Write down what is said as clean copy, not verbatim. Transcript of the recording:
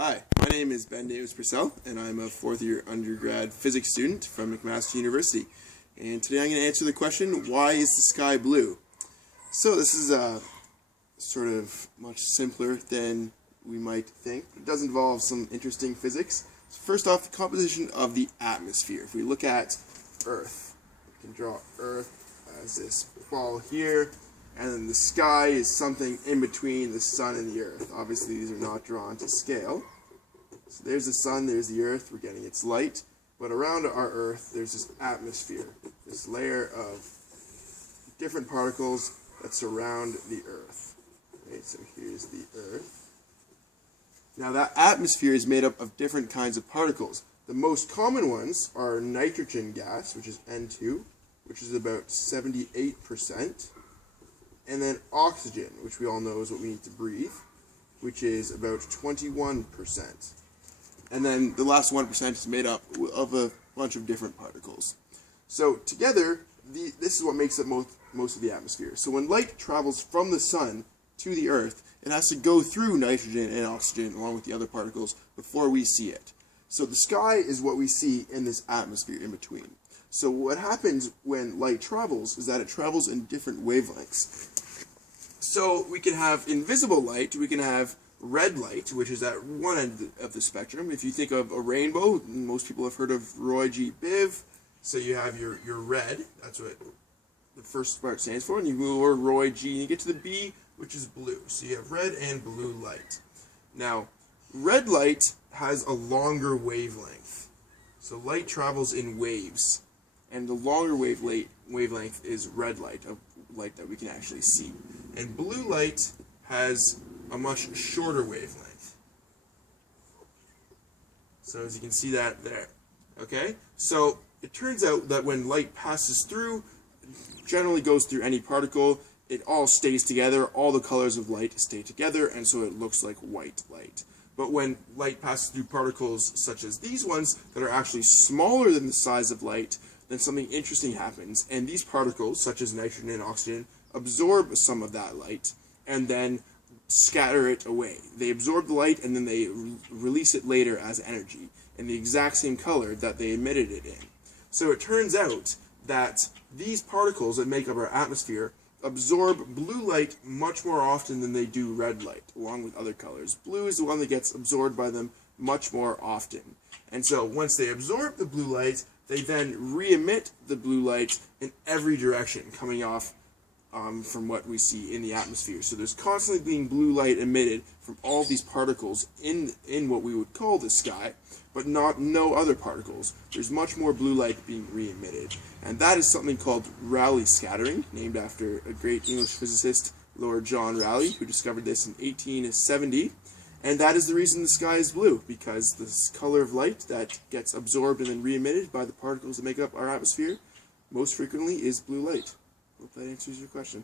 Hi, my name is Ben Davis-Purcell, and I'm a fourth-year undergrad physics student from McMaster University. And today I'm going to answer the question, why is the sky blue? So this is sort of much simpler than we might think. It does involve some interesting physics. So first off, the composition of the atmosphere. If we look at Earth, we can draw Earth as this ball here, and then the sky is something in between the sun and the earth. Obviously, these are not drawn to scale. So there's the sun, there's the earth, we're getting its light. But around our earth, there's this atmosphere, this layer of different particles that surround the earth. Okay, so here's the earth. Now that atmosphere is made up of different kinds of particles. The most common ones are nitrogen gas, which is N2, which is about 78%. And then oxygen, which we all know is what we need to breathe, which is about 21%. And then the last 1% is made up of a bunch of different particles. So together, this is what makes up most of the atmosphere. So when light travels from the sun to the earth, it has to go through nitrogen and oxygen along with the other particles before we see it. So the sky is what we see in this atmosphere in between. So what happens when light travels is that it travels in different wavelengths. So we can have invisible light, we can have red light, which is at one end of the spectrum. If you think of a rainbow, most people have heard of Roy G. Biv. So you have your red, that's what the first part stands for, and you move over Roy G, and you get to the B, which is blue. So you have red and blue light. Now, red light has a longer wavelength. So light travels in waves, and the longer wavelength is red light, of light that we can actually see. And blue light has a much shorter wavelength. So as you can see that there. Okay? So it turns out that when light passes through, generally goes through any particle, it all stays together, all the colors of light stay together, and so it looks like white light. But when light passes through particles such as these ones that are actually smaller than the size of light, then something interesting happens, and these particles, such as nitrogen and oxygen, absorb some of that light and then scatter it away. They absorb the light and then they release it later as energy in the exact same color that they emitted it in. So it turns out that these particles that make up our atmosphere absorb blue light much more often than they do red light, along with other colors. Blue is the one that gets absorbed by them much more often. And so once they absorb the blue light, they then re-emit the blue light in every direction, coming off from what we see in the atmosphere. So there's constantly being blue light emitted from all these particles in what we would call the sky, but no other particles. There's much more blue light being re-emitted. And that is something called Rayleigh scattering, named after a great English physicist, Lord John Rayleigh, who discovered this in 1870. And that is the reason the sky is blue, because this color of light that gets absorbed and then re-emitted by the particles that make up our atmosphere most frequently is blue light. Hope that answers your question.